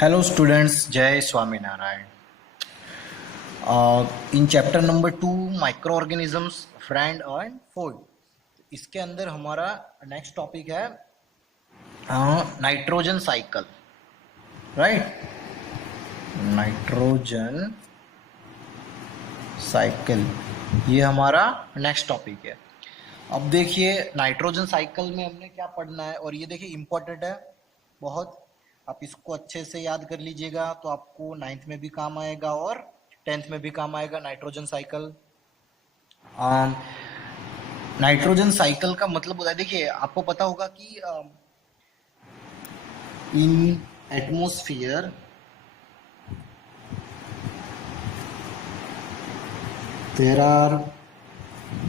Hello students, Jai Swaminarayan. In chapter number 2 microorganisms, friend and foe. इसके अंदर हमारा next topic है nitrogen cycle, right? Nitrogen cycle ये हमारा नेक्स्ट टॉपिक है। अब देखिए नाइट्रोजन साइकिल में हमने क्या पढ़ना है, और ये देखिए इम्पोर्टेंट है बहुत। आप इसको अच्छे से याद कर लीजिएगा तो आपको 9th में भी काम आएगा और 10th में भी काम आएगा। नाइट्रोजन साइकिल, नाइट्रोजन साइकिल का मतलब होता है, देखिए आपको पता होगा कि इन atmosphere there are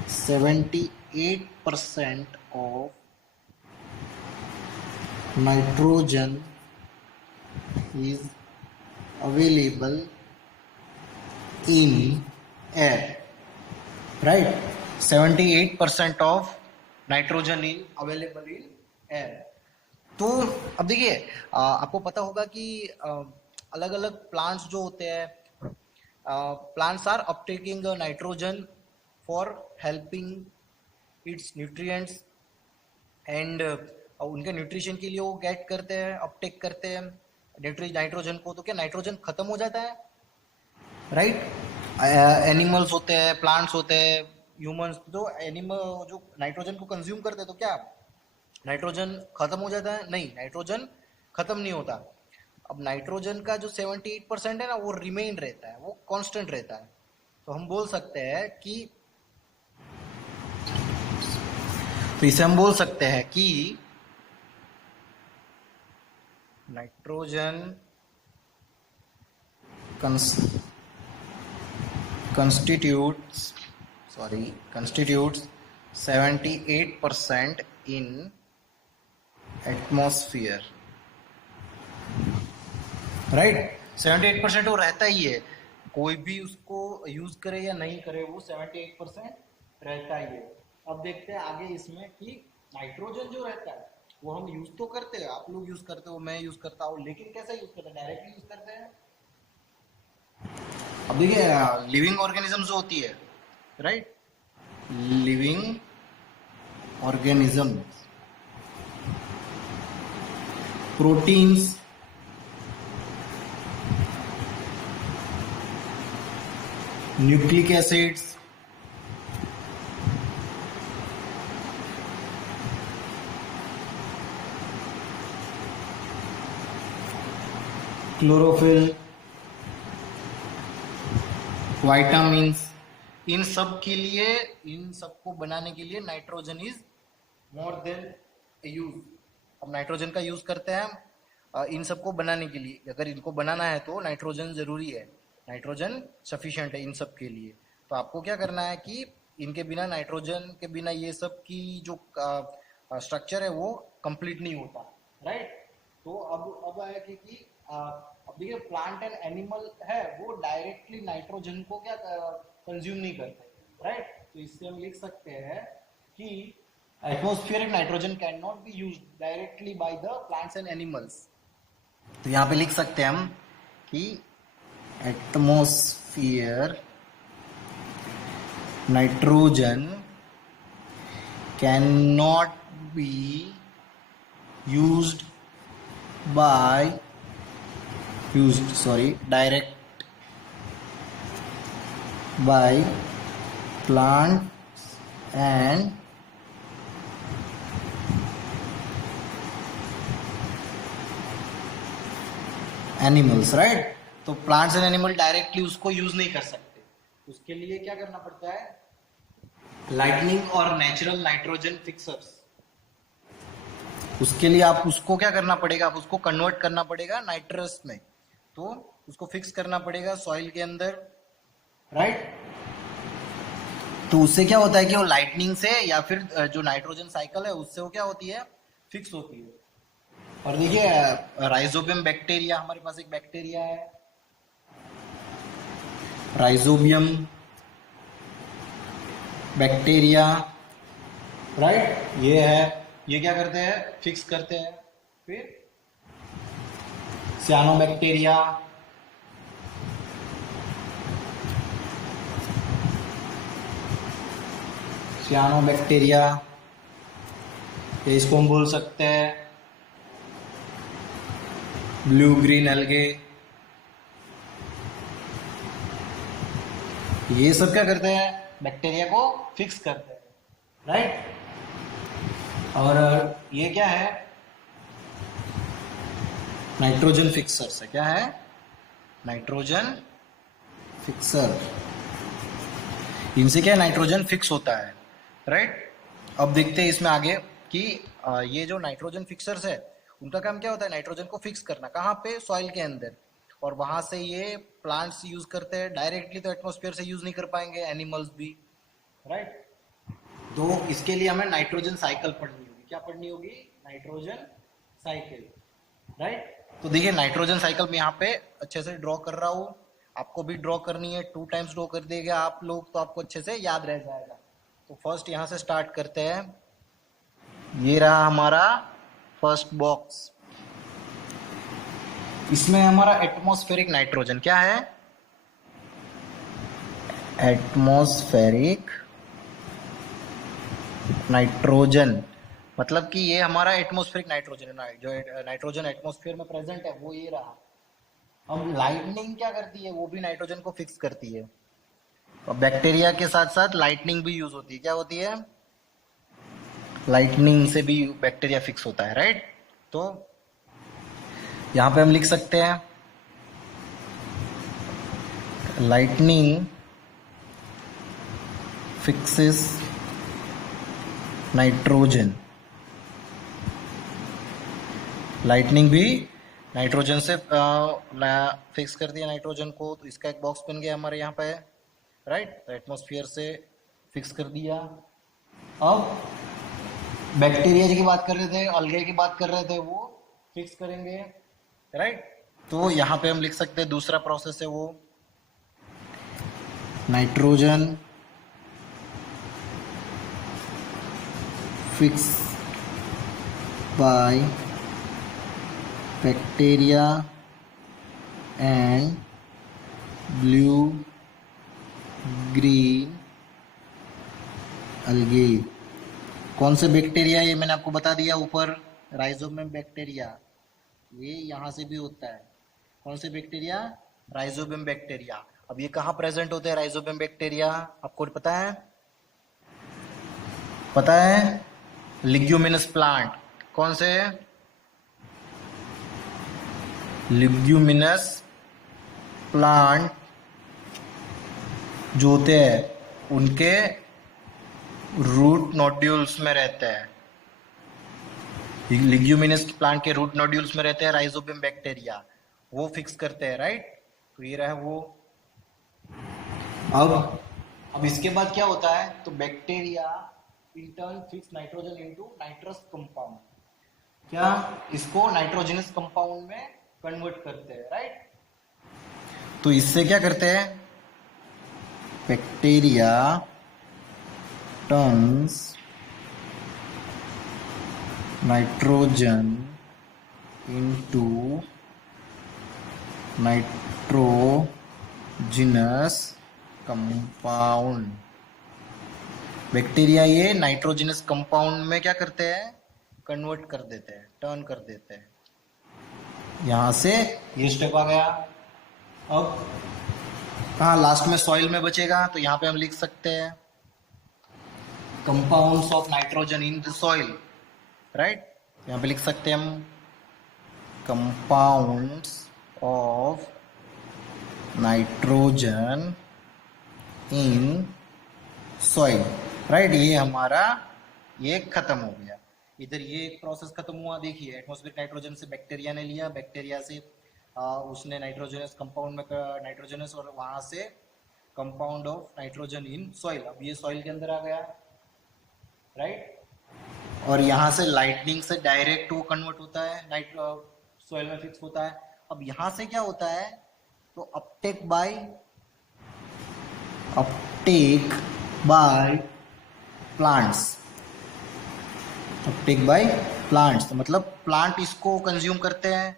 78% of nitrogen is available in air, right? 78% of nitrogen is available in air. तो अब देखिए आपको पता होगा कि अलग अलग प्लांट्स जो होते हैं, plants are uptaking the nitrogen for helping its nutrients and उनके न्यूट्रिशन के लिए वो गेट करते हैं, अपटेक करते हैं नाइट्रोजन को। तो क्या नाइट्रोजन खत्म हो जाता है, राइट? एनिमल्स होते हैं, प्लांट्स होते हैं, ह्यूमंस, जो एनिमल जो नाइट्रोजन को कंज्यूम करते हैं, तो क्या नाइट्रोजन खत्म हो जाता है? नहीं, नाइट्रोजन खत्म नहीं होता। अब नाइट्रोजन का जो 78% है ना, वो रिमेन रहता है, वो कांस्टेंट रहता है। तो हम बोल सकते हैं कि nitrogen constitutes 78% in atmosphere, right? 78% वो रहता ही है, कोई भी उसको यूज करे या नहीं करे, वो 78% रहता ही है। अब देखते हैं आगे इसमें कि नाइट्रोजन जो रहता है वो हम यूज तो करते हैं, आप लोग यूज करते हो, मैं यूज करता हूँ, लेकिन कैसे यूज करते हैं? डायरेक्टली यूज करते हैं। अब देखिए लिविंग ऑर्गेनिज्म जो होती है, right? Living organism, proteins, nucleic acids, chlorophyll, vitamins, इन सब के लिए, इन सबको बनाने के लिए nitrogen is more than use. अब नाइट्रोजन का यूज करते हैं इन सबको बनाने के लिए। अगर इनको बनाना है तो नाइट्रोजन जरूरी है, नाइट्रोजन सफिशिएंट है इन सब के लिए। तो आपको क्या करना है कि इनके बिना, नाइट्रोजन के बिना ये सब की जो स्ट्रक्चर है वो कंप्लीट नहीं होता, राइट? तो अब है कि अब देखिए प्लांट एंड एनिमल है वो डायरेक्टली नाइट्रोजन को क्या कंज्यूम नहीं करते, राइट? तो इससे हम लिख सकते हैं कि atmospheric nitrogen can not be used directly by the plants and animals. तो यहाँ पे लिख सकते हैं हम कि atmosphere nitrogen can not be used direct by plants and animals, right? तो प्लांट्स एंड एनिमल डायरेक्टली उसको यूज नहीं कर सकते। उसके लिए क्या करना पड़ता है? लाइटनिंग और नेचुरल नाइट्रोजन फिक्सर्स। उसके लिए आप उसको क्या करना पड़ेगा? आप उसको कन्वर्ट करना पड़ेगा नाइट्रस में, तो उसको फिक्स करना पड़ेगा सॉइल के अंदर, राइट? तो उससे क्या होता है कि वो लाइटनिंग से या फिर जो नाइट्रोजन साइकिल है उससे वो क्या होती है? फिक्स होती है। और देखिए राइजोबियम बैक्टीरिया, हमारे पास एक बैक्टीरिया है राइजोबियम बैक्टीरिया, राइट? ये है, ये क्या करते हैं? फिक्स करते हैं, फिर सियानोबैक्टीरिया, सियानोबैक्टीरिया, या इसको हम बोल सकते हैं ब्लू ग्रीन एल्गे। ये सब क्या करते हैं, बैक्टीरिया को फिक्स करते हैं, राइट। और ये क्या है, नाइट्रोजन फिक्सर से, क्या है, नाइट्रोजन फिक्सर। इनसे क्या नाइट्रोजन फिक्स होता है, राइट। अब देखते हैं इसमें आगे कि ये जो नाइट्रोजन फिक्सर्स है उनका काम क्या होता है, नाइट्रोजन को फिक्स करना, कहाँ पे, सॉइल के अंदर। और वहां से ये प्लांट्स यूज करते हैं, डायरेक्टली तो एटमॉस्फेयर से यूज नहीं कर पाएंगे, एनिमल्स भी, राइट। तो इसके लिए हमें नाइट्रोजन साइकिल पढ़नी होगी, क्या पढ़नी होगी, नाइट्रोजन साइकिल, राइट। तो देखिए नाइट्रोजन साइकिल में यहाँ पे अच्छे से ड्रॉ कर रहा हूँ, आपको भी ड्रॉ करनी है, 2 टाइम्स ड्रॉ कर देगा आप लोग तो आपको अच्छे से याद रह जाएगा। तो फर्स्ट यहाँ से स्टार्ट करते हैं। ये रहा हमारा फर्स्ट बॉक्स, इसमें हमारा एटमॉस्फेरिक नाइट्रोजन, क्या है, एटमॉस्फेरिक नाइट्रोजन, मतलब कि ये हमारा एटमॉस्फेरिक नाइट्रोजन है, जो नाइट्रोजन एटमॉस्फेयर में प्रेजेंट है वो ये रहा। अब लाइटनिंग क्या करती है, वो भी नाइट्रोजन को फिक्स करती है। और बैक्टीरिया के साथ साथ लाइटनिंग भी यूज होती है, क्या होती है, लाइटनिंग से भी बैक्टीरिया फिक्स होता है, राइट। तो यहां पे हम लिख सकते हैं लाइटनिंग फिक्सेस नाइट्रोजन, लाइटनिंग भी नाइट्रोजन से फिक्स कर दिया नाइट्रोजन को। तो इसका एक बॉक्स बन गया हमारे यहाँ पे, राइट। तो एटमॉस्फेयर से फिक्स कर दिया। अब बैक्टीरिया की बात कर रहे थे, अलगे की बात कर रहे थे, वो फिक्स करेंगे, राइट। तो यहाँ पे हम लिख सकते हैं दूसरा प्रोसेस है वो nitrogen fix by bacteria and blue green अलगे। कौन से बैक्टीरिया, ये मैंने आपको बता दिया ऊपर, राइजोबियम बैक्टीरिया, ये यहाँ से भी होता है। कौन से बैक्टीरिया, राइजोबियम बैक्टीरिया। अब ये कहाँ प्रेजेंट होते हैं राइजोबियम बैक्टीरिया, आपको पता है, पता है, लिग्यूमिनस प्लांट। कौन से, लिग्यूमिनस प्लांट जो होते हैं उनके रूट नोड्यूल्स में रहते हैं, लिग्यूमिनस प्लांट के रूट नोड्यूल्स में रहते हैं राइजोबियम बैक्टीरिया, वो फिक्स करते हैं, राइट। तो ये रहा वो। अब इसके बाद क्या होता है, तो bacteria in turn fix nitrogen into nitrous compound, क्या, इसको नाइट्रोजनस कंपाउंड में कन्वर्ट करते हैं, राइट। तो इससे क्या करते हैं, bacteria turns nitrogen into nitrogenous compound. Bacteria ये नाइट्रोजिनस कंपाउंड में क्या करते हैं, कन्वर्ट कर देते हैं, टर्न कर देते हैं। यहां से ये स्टेप आ गया। अब कहाँ लास्ट में सॉइल में बचेगा, तो यहाँ पे हम लिख सकते हैं compounds of nitrogen in the soil, right. यहाँ पे लिख सकते हैं हम compounds of nitrogen in soil, right. ये हमारा ये खत्म हो गया, इधर ये एक प्रोसेस खत्म हुआ। देखिए एटमॉस्फेरिक नाइट्रोजन से बैक्टीरिया ने लिया, बैक्टीरिया से उसने नाइट्रोजनस कंपाउंड में नाइट्रोजनस, और वहां से compound of nitrogen in soil, अब ये सॉइल के अंदर आ गया, राइट। और यहाँ से लाइटनिंग से डायरेक्ट वो कन्वर्ट होता है, सॉइल में फिक्स होता है। अब यहाँ से क्या होता है, तो Uptake by plants, Uptake by plants, तो मतलब प्लांट इसको कंज्यूम करते हैं,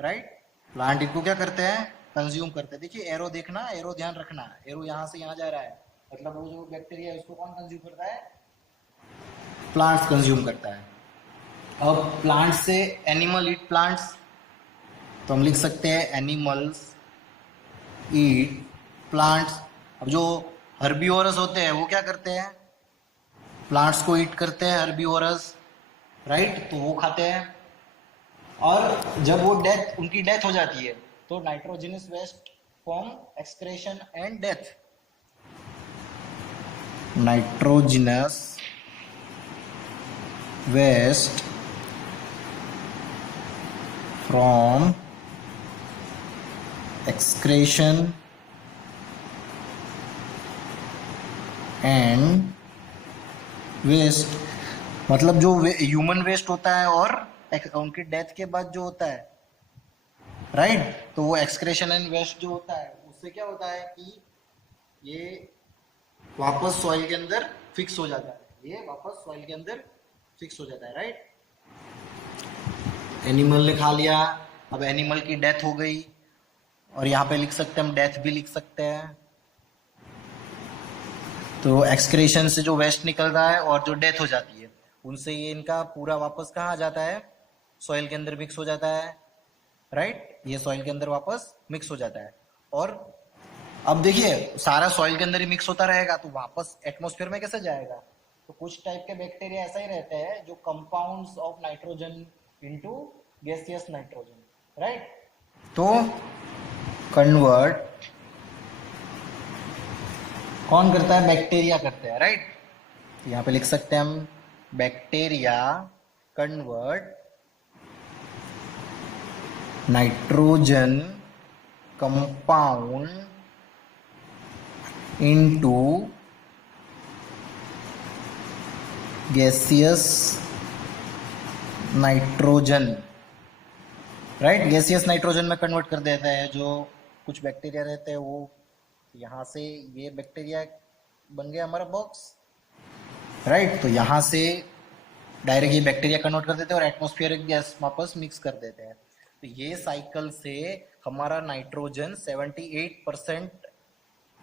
राइट। प्लांट इनको क्या करते हैं, कंज्यूम करते हैं। देखिए एरो देखना, एरो ध्यान रखना, एरो यहाँ से यहाँ जा रहा है, मतलब वो जो बैक्टीरिया है उसको कौन कंज्यूम करता है, प्लांट्स कंज्यूम करता है। अब प्लांट से एनिमल ईट प्लांट्स, तो हम लिख सकते हैं एनिमल्स ईट प्लांट्स। अब जो हर्बीवोरस होते हैं वो क्या करते हैं, प्लांट्स को ईट करते हैं हर्बीवोरस, राइट, तो वो खाते हैं। और जब वो डेथ, उनकी डेथ हो जाती है तो nitrogenous waste form excretion and death. Nitrogenous waste from excretion and waste, मतलब जो ह्यूमन वेस्ट होता है और उनकी डेथ के बाद जो होता है, राइट, तो वो एक्सक्रेशन एंड वेस्ट जो होता है उससे क्या होता है कि ये वापस सॉइल के अंदर फिक्स हो जाता है, ये वापस सॉइल के अंदर फिक्स हो जाता है, राइट। एनिमल ने खा लिया, अब एनिमल की डेथ हो गई, और यहाँ पे लिख सकते हैं हम डेथ भी लिख सकते हैं। तो एक्सक्रेशन से जो वेस्ट निकलता है और जो डेथ हो जाती है उनसे ये इनका पूरा वापस कहाँ आ जाता है, सॉइल के अंदर मिक्स हो जाता है, राइट, ये सॉइल के अंदर वापस मिक्स हो जाता है। और अब देखिए सारा सॉइल के अंदर ही मिक्स होता रहेगा तो वापस एटमॉस्फेयर में कैसे जाएगा, तो कुछ टाइप के बैक्टीरिया ऐसा ही रहते हैं जो compounds of nitrogen into gaseous nitrogen, right, तो कन्वर्ट कौन करता है, बैक्टीरिया करते हैं, राइट। यहाँ पे लिख सकते हैं हम bacteria convert nitrogen compound into gaseous nitrogen, right, gaseous nitrogen में कन्वर्ट कर देता है। जो कुछ बैक्टीरिया रहते हैं वो यहाँ से, ये बैक्टीरिया बन गया हमारा बॉक्स, राइट, तो यहाँ से डायरेक्ट ये बैक्टीरिया कन्वर्ट कर देते हैं और एटमॉस्फेरिक गैस वापस मिक्स कर देते हैं। तो ये साइकिल से हमारा नाइट्रोजन 78%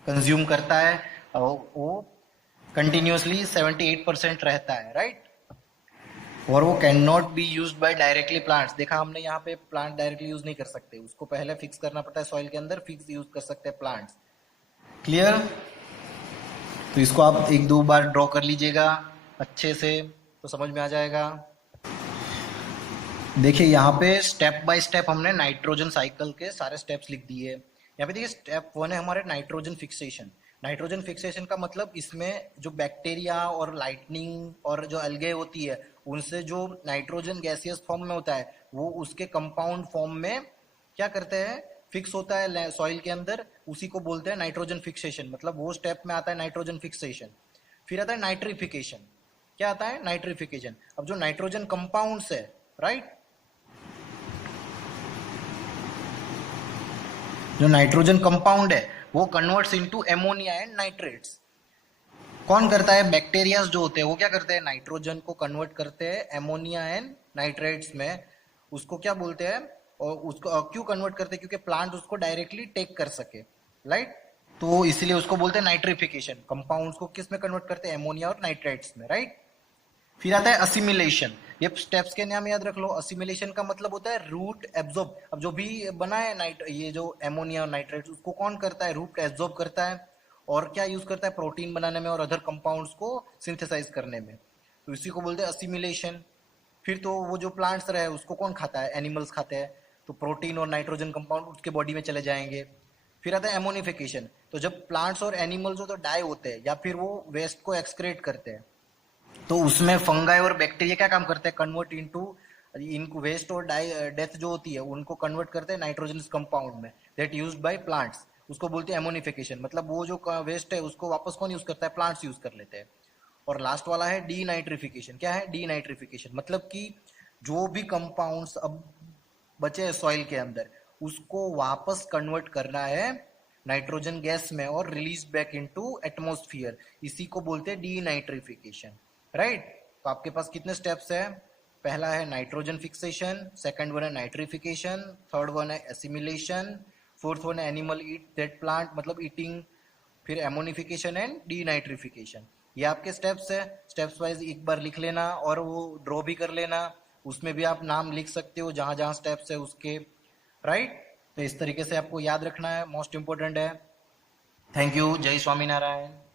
कंज्यूम करता है और वो कंटिन्यूसली 78% रहता है, राइट। और वो can not be use by directly plants, देखा हमने यहाँ पे प्लांट डायरेक्टली यूज नहीं कर सकते, उसको पहले फिक्स करना पड़ता है सॉइल के अंदर, फिक्स यूज कर सकते हैं प्लांट्स। क्लियर, तो इसको आप एक दो बार ड्रॉ कर लीजिएगा अच्छे से तो समझ में आ जाएगा। देखिए यहाँ पे स्टेप बाय स्टेप हमने नाइट्रोजन साइकिल के सारे स्टेप्स लिख दिए। यहाँ पे देखिए स्टेप 1 है हमारे नाइट्रोजन फिक्सेशन। नाइट्रोजन फिक्सेशन का मतलब इसमें जो बैक्टीरिया और लाइटनिंग और जो अलगे होती है उनसे जो नाइट्रोजन गैसियस फॉर्म में होता है वो उसके कंपाउंड फॉर्म में क्या करते हैं, फिक्स होता है सॉइल के अंदर, उसी को बोलते हैं नाइट्रोजन फिक्सेशन। मतलब वो स्टेप में आता है नाइट्रोजन फिक्सेशन। फिर आता है नाइट्रिफिकेशन। क्या आता है, नाइट्रिफिकेशन। अब जो नाइट्रोजन कंपाउंड्स है, राइट, जो नाइट्रोजन कंपाउंड है वो converts into ammonia and nitrates. कौन करता है, बैक्टीरिया जो होते हैं वो क्या करते हैं, नाइट्रोजन को कन्वर्ट करते हैं एमोनिया एंड नाइट्रेट्स में। उसको क्या बोलते हैं, और उसको क्यों कन्वर्ट करते हैं, क्योंकि प्लांट उसको डायरेक्टली टेक कर सके, राइट, तो इसीलिए उसको बोलते हैं नाइट्रिफिकेशन। कंपाउंड्स को किस में कन्वर्ट करते हैं, एमोनिया और नाइट्रेट्स में, राइट। फिर आता है असिमिलेशन। ये स्टेप्स के नाम याद रख लो। असिमिलेशन का मतलब होता है रूट एब्जॉर्ब। अब जो भी बना है ये जो एमोनिया और नाइट्रेट उसको कौन करता है, रूट एब्जॉर्ब करता है। और क्या यूज करता है, प्रोटीन बनाने में और अदर कंपाउंड्स को सिंथेसाइज करने में, तो इसी को बोलते हैं असिमिलेशन। फिर तो वो जो प्लांट्स रहे उसको कौन खाता है, एनिमल्स खाते हैं, तो प्रोटीन और नाइट्रोजन कंपाउंड उसके बॉडी में चले जाएंगे। फिर आता है एमोनिफिकेशन। तो जब प्लांट्स और एनिमल्स हो तो डाई होते हैं या फिर वो वेस्ट को एक्सक्रेट करते हैं, तो उसमें फंगाई और बैक्टीरिया क्या काम करते हैं, कन्वर्ट इनटू इनको वेस्ट और डेथ जो होती है उनको कन्वर्ट करते हैं नाइट्रोजन कंपाउंड में, दैट यूज्ड बाय प्लांट्स। उसको बोलते हैं एमोनिफिकेशन। मतलब वो जो वेस्ट है उसको वापस कौन यूज करता है, प्लांट्स यूज कर लेते हैं। और लास्ट वाला है डी नाइट्रिफिकेशन। क्या है डी नाइट्रिफिकेशन, मतलब कि जो भी कंपाउंड्स अब बचे हैं सॉइल के अंदर उसको वापस कन्वर्ट करना है नाइट्रोजन गैस में और रिलीज बैक इनटू एटमॉस्फेयर, इसी को बोलते हैं डी नाइट्रिफिकेशन, राइट। तो आपके पास कितने स्टेप्स है, पहला है नाइट्रोजन फिक्सेशन, सेकंड वन है नाइट्रिफिकेशन, थर्ड वन है एसिमिलेशन, फोर्थ वन है एनिमल ईट दैट प्लांट मतलब ईटिंग, फिर एमोनिफिकेशन एंड डीनाइट्रिफिकेशन। ये आपके स्टेप्स है, स्टेप्स वाइज एक बार लिख लेना और वो ड्रॉ भी कर लेना, उसमें भी आप नाम लिख सकते हो जहां जहां स्टेप्स है उसके, राइट। तो इस तरीके से आपको याद रखना है, मोस्ट इंपॉर्टेंट है। थैंक यू, जय स्वामीनारायण।